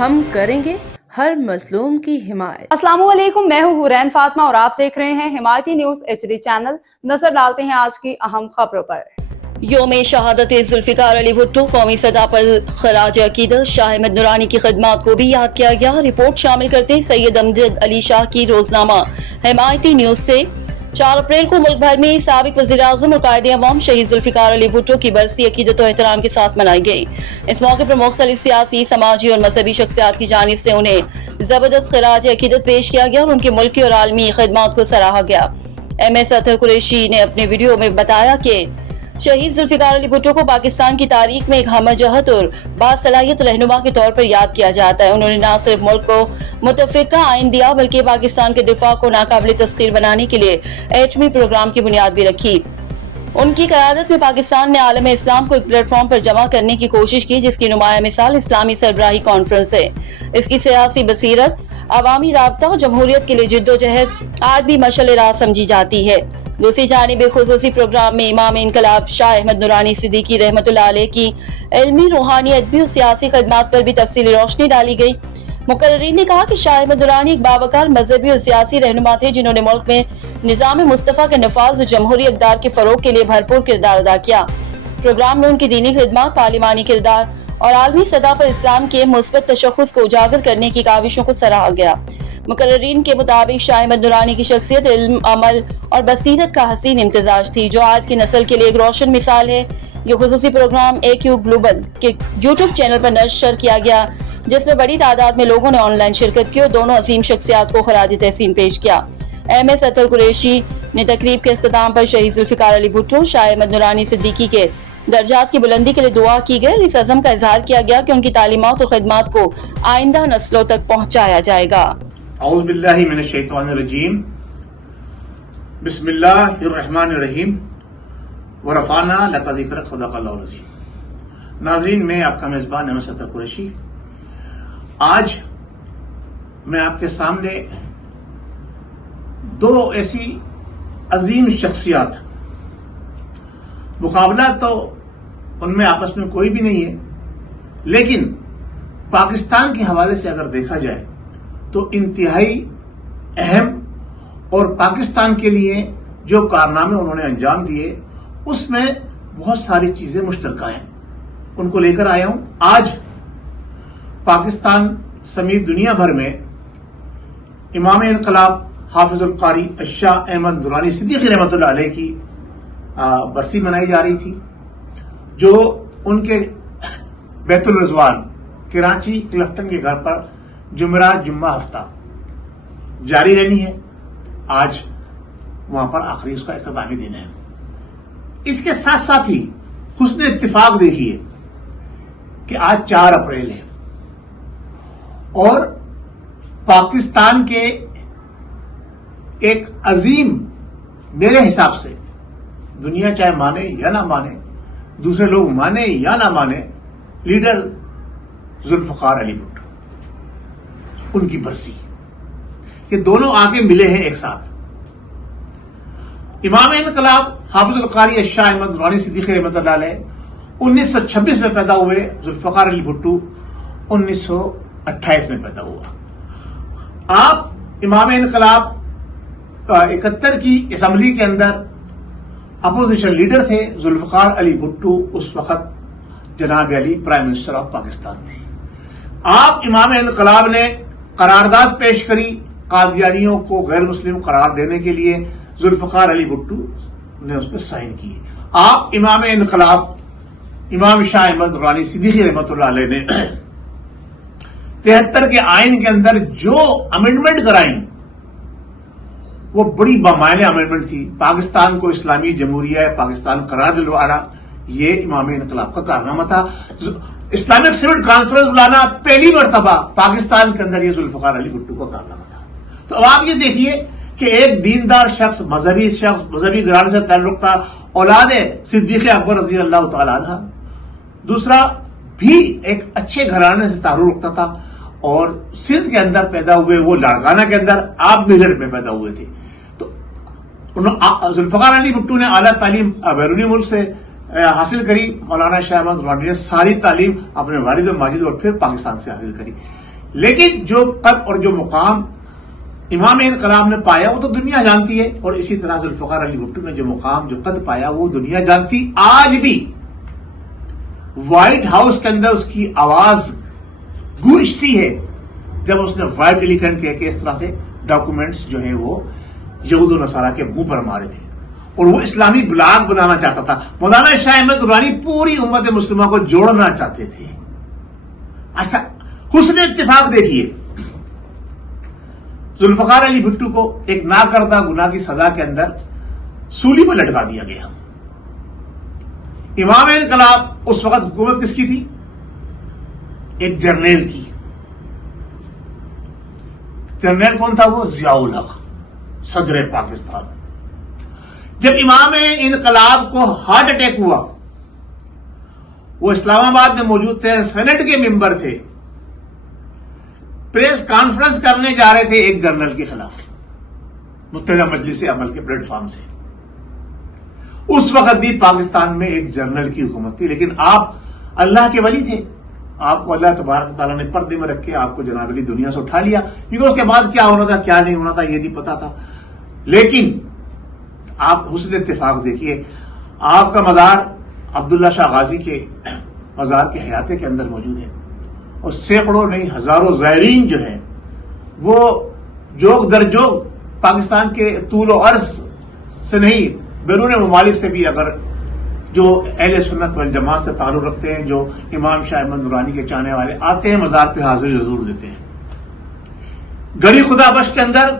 ہم کریں گے ہر مظلوم کی حمایت۔ السلام علیکم، میں ہوں حورین فاطمہ اور آپ دیکھ رہے ہیں حمایتی نیوز HD چینل۔ نظر ڈالتے ہیں آج کی اہم خبروں پر۔ یوم شہادت ذوالفقار علی بھٹو، قومی سطح پر خراج عقیدت شاہ احمد نورانی کی خدمات کو بھی یاد کیا گیا۔ رپورٹ شامل کرتے ہیں سید امجد علی شاہ کی روزنامہ حمایتی نیوز سے۔ 4 اپریل کو ملک بھر میں سابق وزیر اعظم اور قائد عوام شہید ذوالفقار علی بھٹو کی برسی عقیدت و احترام کے ساتھ منائی گئی۔ اس موقع پر مختلف سیاسی، سماجی اور مذہبی شخصیات کی جانب سے انہیں زبردست خراج عقیدت پیش کیا گیا اور ان کی ملکی اور عالمی خدمات کو سراہا گیا۔ MS اطہر قریشی نے اپنے ویڈیو میں بتایا کہ شہید ذوالفقار علی بھٹو کو پاکستان کی تاریخ میں ایک ہم جہت اور باصلاحیت رہنما کے طور پر یاد کیا جاتا ہے۔ انہوں نے نہ صرف ملک کو متفقہ آئین دیا بلکہ پاکستان کے دفاع کو ناقابل تسخیر بنانے کے لیے ایٹمی پروگرام کی بنیاد بھی رکھی۔ ان کی قیادت میں پاکستان نے عالم اسلام کو ایک پلیٹ فارم پر جمع کرنے کی کوشش کی، جس کی نمایاں مثال اسلامی سربراہی کانفرنس ہے۔ اس کی سیاسی بصیرت، عوامی رابطہ اور جمہوریت کے لیے جدوجہد آج بھی مشعل راہ سمجھی جاتی ہے۔ دوسری جانب ایک خصوصی پروگرام میں امام انقلاب شاہ احمد نورانی صدیقی رحمۃ اللہ علیہ کی علمی، روحانی، ادبی اور سیاسی خدمات پر بھی تفصیلی روشنی ڈالی گئی۔ مقررین نے کہا کہ شاہ احمد نورانی ایک باوقار مذہبی اور سیاسی رہنما تھے جنہوں نے ملک میں نظام مصطفیٰ کے نفاذ اور جمہوری اقدار کے فروغ کے لیے بھرپور کردار ادا کیا۔ پروگرام میں ان کی دینی خدمات، پارلیمانی کردار اور عالمی سطح پر اسلام کے مثبت تشخص کو اجاگر کرنے کی کاوشوں کو سراہا گیا۔ مقررین کے مطابق شاہ احمد نورانی کی شخصیت علم، عمل اور بصیرت کا حسین امتزاج تھی، جو آج کی نسل کے لیے ایک روشن مثال ہے۔ یہ خصوصی پروگرام AQ گلوبل کے YouTube چینل پر نشر کیا گیا، جس میں بڑی تعداد میں لوگوں نے آن لائن شرکت کی اور دونوں عظیم شخصیات کو خراج تحسین پیش کیا۔ MS اطہر قریشی نے تقریب کے اختتام پر شہید ذوالفقار علی بھٹو، شاہ احمد نورانی صدیقی کے درجات کی بلندی کے لیے دعا کی گئی اور اس عزم کا اظہار کیا گیا کہ ان کی تعلیمات اور خدمات کو آئندہ نسلوں تک پہنچایا جائے گا۔ اعوذ باللہ من الشیطان الرجیم، بسم اللہ الرحمن الرحیم، ورفعنا لک ذکرک، صدق اللہ العظیم۔ ناظرین، میں آپ کا میزبان MS اطہر قریشی۔ آج میں آپ کے سامنے 2 ایسی عظیم شخصیات، مقابلہ تو ان میں آپس میں کوئی بھی نہیں ہے، لیکن پاکستان کے حوالے سے اگر دیکھا جائے تو انتہائی اہم اور پاکستان کے لیے جو کارنامے انہوں نے انجام دیے اس میں بہت ساری چیزیں مشترکہ ہیں، ان کو لے کر آیا ہوں۔ آج پاکستان سمیت دنیا بھر میں امام انقلاب حافظ القاری شاہ احمد نورانی صدیقی رحمۃ اللہ علیہ کی برسی منائی جا رہی تھی، جو ان کے بیت الرضوان کراچی کلفٹن کے گھر پر جمعرات جمعہ ہفتہ جاری رہنی ہے۔ آج وہاں پر آخری اس کا اختتامی دن ہے۔ اس کے ساتھ ساتھ ہی حسن اتفاق دیکھیے کہ آج 4 اپریل ہے اور پاکستان کے ایک عظیم، میرے حساب سے دنیا چاہے مانے یا نہ مانے، دوسرے لوگ مانے یا نہ مانے، لیڈر ذوالفقار علی بھٹو، ان کی برسی، یہ دونوں آگے ملے ہیں ایک ساتھ۔ امام انقلاب حافظ القاری شاہ احمد نورانی صدیقی رحمۃ اللہ علیہ 1926 میں پیدا ہوئے، ذوالفقار علی بھٹو 1928 میں پیدا ہوا۔ آپ امام انقلاب 71 کی اسمبلی کے اندر اپوزیشن لیڈر تھے، ذوالفقار علی بھٹو اس وقت جناب علی پرائم منسٹر آف پاکستان تھے۔ آپ امام انقلاب نے قرارداد پیش کری قادیانیوں کو غیر مسلم قرار دینے کے لیے، ذوالفقار علی بھٹو نے اس پر سائن کیے۔ آپ امام انقلاب امام شاہ احمد نورانی صدیقی رحمۃ اللہ علیہ نے 73 کے آئین کے اندر جو امینڈمنٹ کرائیں وہ بڑی بامعنی امینڈمنٹ تھی، پاکستان کو اسلامی جمہوریہ پاکستان قرار دلوانا، یہ امام انقلاب کا کارنامہ تھا۔ اسلامک سیوٹ کانفرنس بلانا پہلی مرتبہ پاکستان کے اندر یہ ذوالفقار علی بھٹو کا کارنامہ تھا۔ تو اب آپ یہ دیکھیے کہ ایک دیندار شخص، مذہبی گھرانے سے تعلق تھا، اولاد صدیق اکبر رضی اللہ تعالی عنہ، دوسرا بھی ایک اچھے گھرانے سے تعلق رکھتا تھا، اور سندھ کے اندر پیدا ہوئے، وہ لاڑکانہ کے اندر، آپ میرٹھ میں پیدا ہوئے تھے۔ تو ذوالفقار علی بھٹو نے اعلیٰ تعلیم بیرونی ملک سے حاصل کری، مولانا شاہ احمد نورانی نے ساری تعلیم اپنے والد و ماجد اور پھر پاکستان سے حاصل کری۔ لیکن جو قد اور جو مقام امام انقلاب نے پایا وہ تو دنیا جانتی ہے، اور اسی طرح ذوالفقار علی بھٹو نے جو مقام جو قد پایا وہ دنیا جانتی. آج بھی وائٹ ہاؤس کے اندر اس کی آواز گونجتی ہے جب اس نے وائٹ ایلیفینٹ کہہ کے اس طرح سے ڈاکومنٹس جو ہیں وہ یہود و نصارہ کے منہ پر مارے تھے، اور وہ اسلامی بلاگ بنانا چاہتا تھا. مولانا شاہ احمد درانی پوری امت مسلمہ کو جوڑنا چاہتے تھے. اچھا حسن اتفاق دیکھیے، ذوالفقار علی بھٹو کو ایک ناکردہ گناہ کی سزا کے اندر سولی پر لٹکا دیا گیا. امام انقلاب اس وقت حکومت کس کی تھی؟ ایک جرنیل کی. جرنیل کون تھا وہ؟ ضیاء الحق، صدر پاکستان. جب امام انقلاب کو ہارٹ اٹیک ہوا، وہ اسلام آباد میں موجود تھے، سینٹ کے ممبر تھے، پریس کانفرنس کرنے جا رہے تھے ایک جنرل کے خلاف متحدہ مجلس عمل کے پلیٹ فارم سے. اس وقت بھی پاکستان میں ایک جنرل کی حکومت تھی، لیکن آپ اللہ کے ولی تھے. آپ کو اللہ تبارک تعالیٰ نے پردے میں رکھ کے آپ کو جناب علی دنیا سے اٹھا لیا، کیونکہ اس کے بعد کیا ہونا تھا کیا نہیں ہونا تھا یہ نہیں پتا تھا. لیکن آپ حسن اتفاق دیکھیے، آپ کا مزار عبداللہ شاہ غازی کے مزار کے حیاتے کے اندر موجود ہے، اور سینکڑوں نہیں ہزاروں زائرین جو ہیں وہ جوگ در جوگ پاکستان کے طول و عرض سے نہیں بیرون ممالک سے بھی اگر جو اہل سنت والجماعت سے تعلق رکھتے ہیں، جو امام شاہ احمد نورانی کے چاہنے والے آتے ہیں، مزار پہ حاضری ضرور دیتے ہیں. گڑھی خدا بخش کے اندر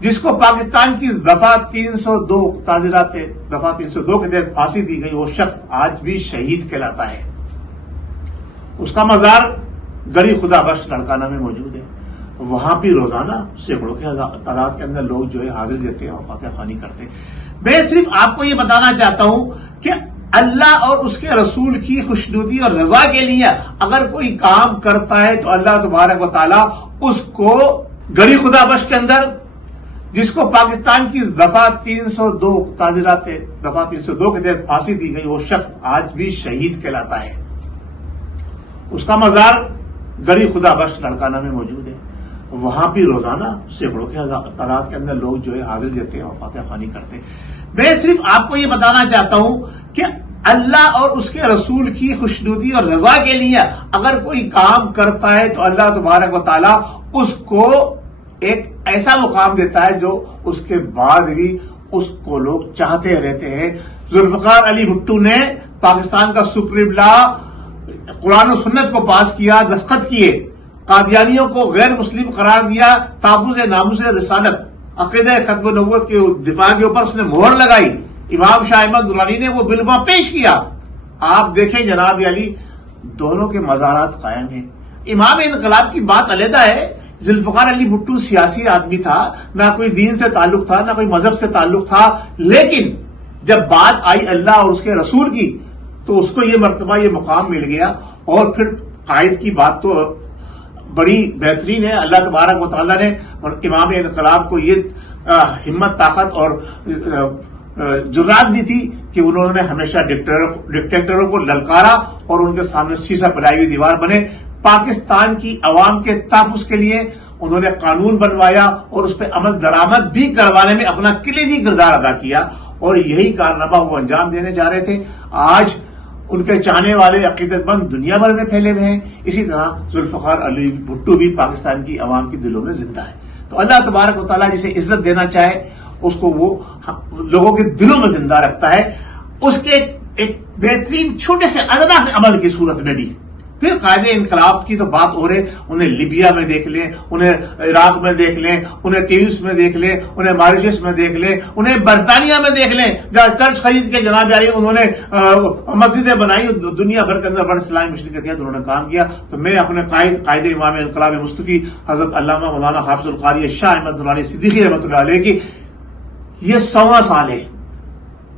جس کو پاکستان کی دفعہ 302 تعزیرات دفعہ 302 کے تحت پھانسی دی گئی، وہ شخص آج بھی شہید کہلاتا ہے. اس کا مزار گڑھی خدا بخش لڑکانہ میں موجود ہے. وہاں بھی روزانہ سینکڑوں کے تعداد کے اندر لوگ جو ہے حاضر دیتے ہیں اور فاتحہ خوانی کرتے ہیں. میں صرف آپ کو یہ بتانا چاہتا ہوں کہ اللہ اور اس کے رسول کی خوشنودی اور رضا کے لیے اگر کوئی کام کرتا ہے تو اللہ تبارک و تعالیٰ اس کو گڑھی خدا بخش کے اندر جس کو پاکستان کی دفعہ 302 تعزیرات دفعہ 302 کے تحت پھانسی دی گئی، وہ شخص آج بھی شہید کہلاتا ہے. اس کا مزار گڑھی خدا بخش لڑکانہ میں موجود ہے. وہاں بھی روزانہ سینکڑوں کے تعداد کے اندر لوگ جو ہے حاضر دیتے ہیں اور فاتحہ خوانی کرتے ہیں. میں صرف آپ کو یہ بتانا چاہتا ہوں کہ اللہ اور اس کے رسول کی خوشنودی اور رضا کے لیے اگر کوئی کام کرتا ہے تو اللہ تبارک و تعالیٰ اس کو ایک ایسا مقام دیتا ہے جو اس کے بعد بھی اس کو لوگ چاہتے رہتے ہیں. ذوالفقار علی بھٹو نے پاکستان کا سپریم لا قرآن و سنت کو پاس کیا، دستخط کیے، قادیانیوں کو غیر مسلم قرار دیا، تابوت ناموس رسالت عقیدہ ختم نبوت کے دفاع کے اوپر اس نے مہر لگائی. امام شاہ احمد درانی نے وہ بل وہاں پیش کیا. آپ دیکھیں جناب علی دونوں کے مزارات قائم ہیں. امام انقلاب کی بات علیحدہ ہے، ذوالفقار علی بھٹو سیاسی آدمی تھا، نہ کوئی دین سے تعلق تھا نہ کوئی مذہب سے تعلق تھا، لیکن جب بات آئی اللہ اور اس کے رسول کی تو اس کو یہ مرتبہ یہ مقام مل گیا. اور پھر قائد کی بات تو بڑی بہترین ہے. اللہ تبارک و تعالیٰ نے امام انقلاب کو یہ ہمت، طاقت اور جرات دی تھی کہ انہوں نے ہمیشہ ڈکٹیٹروں کو للکارا اور ان کے سامنے سیسا پلائی ہوئی دیوار بنے. پاکستان کی عوام کے تحفظ کے لیے انہوں نے قانون بنوایا اور اس پہ عمل درآمد بھی کروانے میں اپنا کلیدی کردار ادا کیا، اور یہی کارنامہ وہ انجام دینے جا رہے تھے. آج ان کے چاہنے والے عقیدت مند دنیا بھر میں پھیلے ہوئے ہیں. اسی طرح ذوالفقار علی بھٹو بھی پاکستان کی عوام کی دلوں میں زندہ ہے. تو اللہ تبارک و تعالیٰ جسے عزت دینا چاہے اس کو وہ لوگوں کے دلوں میں زندہ رکھتا ہے. اس کے ایک بہترین چھوٹے سے ادنا سے عمل کی صورت میں بھی. پھر قائد انقلاب کی تو بات ہو رہے، انہیں لیبیا میں دیکھ لیں، انہیں عراق میں دیکھ لیں، انہیں تیونس میں دیکھ لیں، انہیں ماریشس میں دیکھ لیں، انہیں برطانیہ میں دیکھ لیں جہاں چرچ خرید کے جناب علی انہوں نے مسجدیں بنائی، دنیا بھر کے اندر بڑے اسلامی مشن کے تحت انہوں نے کام کیا. تو میں اپنے قائد امام انقلاب مصطفی حضرت علامہ مولانا حافظ القاری شاہ احمد درانی صدیقی رحمۃ اللہ علیہ کی یہ 100واں سال ہے.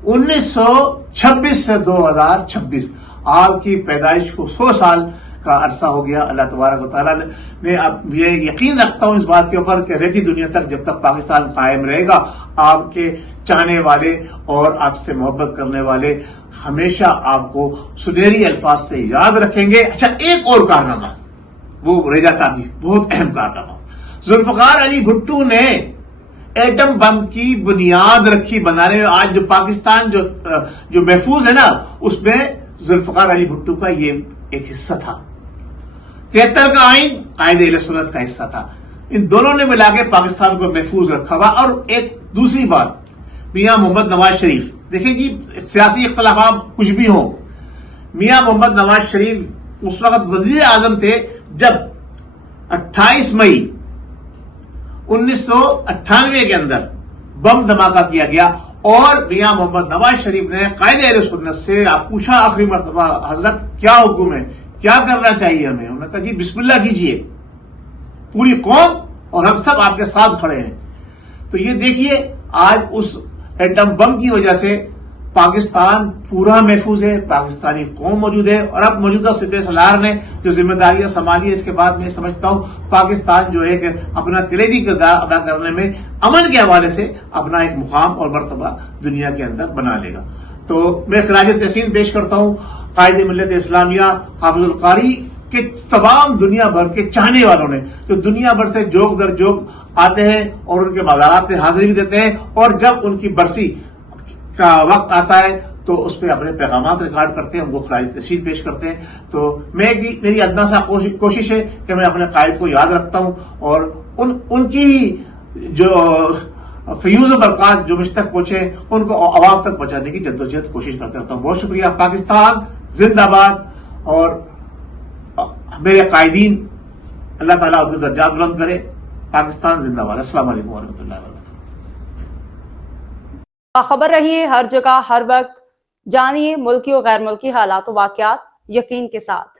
1926 سے 2026 آپ کی پیدائش کو 100 سال کا عرصہ ہو گیا. اللہ تبارک و تعالیٰ نے اب یہ یقین رکھتا ہوں اس بات کے اوپر کہ رہتی دنیا تک جب تک پاکستان قائم رہے گا آپ کے چاہنے والے اور آپ سے محبت کرنے والے ہمیشہ آپ کو سنہری الفاظ سے یاد رکھیں گے. اچھا ایک اور کارنامہ وہ ریزا تعمیر بہت اہم کارنامہ. ذوالفقار علی بھٹو نے ایٹم بم کی بنیاد رکھی بنانے میں. آج جو پاکستان جو محفوظ ہے نا اس میں ذوالفقار علی بھٹو کا یہ ایک حصہ تھا. 73 کا آئین قائد اہل سنت کا حصہ تھا. ان دونوں نے ملا کے پاکستان کو محفوظ رکھا ہوا. اور ایک دوسری بات, میاں محمد نواز شریف, دیکھیں جی سیاسی اختلافات کچھ بھی ہوں, میاں محمد نواز شریف اس وقت وزیر اعظم تھے جب 28 مئی 1998 کے اندر بم دھماکہ کیا گیا, اور میاں محمد نواز شریف نے قائد اہل سنت سے پوچھا آخری مرتبہ, حضرت کیا حکم ہے, کیا کرنا چاہیے ہمیں؟ انہوں نے کہا جی بسم اللہ کیجئے, پوری قوم اور ہم سب آپ کے ساتھ کھڑے ہیں. تو یہ دیکھیے آج اس ایٹم بم کی وجہ سے پاکستان پورا محفوظ ہے, پاکستانی قوم موجود ہے. اور اب موجودہ سپہ سالار نے جو ذمہ داریاں سنبھالی ہے, اس کے بعد میں سمجھتا ہوں پاکستان جو ہے کہ اپنا کلیدی کردار ادا کرنے میں امن کے حوالے سے اپنا ایک مقام اور مرتبہ دنیا کے اندر بنا لے گا. تو میں خراج تحسین پیش کرتا ہوں قائد ملت اسلامیہ حافظ القاری کے تمام دنیا بھر کے چاہنے والوں نے, جو دنیا بھر سے جوگ در جوگ آتے ہیں اور ان کے مزارات میں حاضری بھی دیتے ہیں, اور جب ان کی برسی کا وقت آتا ہے تو اس پہ اپنے پیغامات ریکارڈ کرتے ہیں, ان کو خراج تحسین پیش کرتے ہیں. تو میری ادنا سا کوشش ہے کہ میں اپنے قائد کو یاد رکھتا ہوں, اور ان کی جو فیوز و برکات جو مجھ تک پہنچے ان کو عوام تک پہنچانے کی جدوجہد کوشش کرتا رہتا ہوں. بہت شکریہ. پاکستان زندہ باد, اور میرے قائدین اللہ تعالیٰ ان کے درجات بلند کرے. پاکستان زندہ باد. السلام علیکم ورحمۃ اللہ وبرکاتہ. خبر رہیے ہر جگہ ہر وقت, جانیے ملکی و غیر ملکی حالات و واقعات یقین کے ساتھ.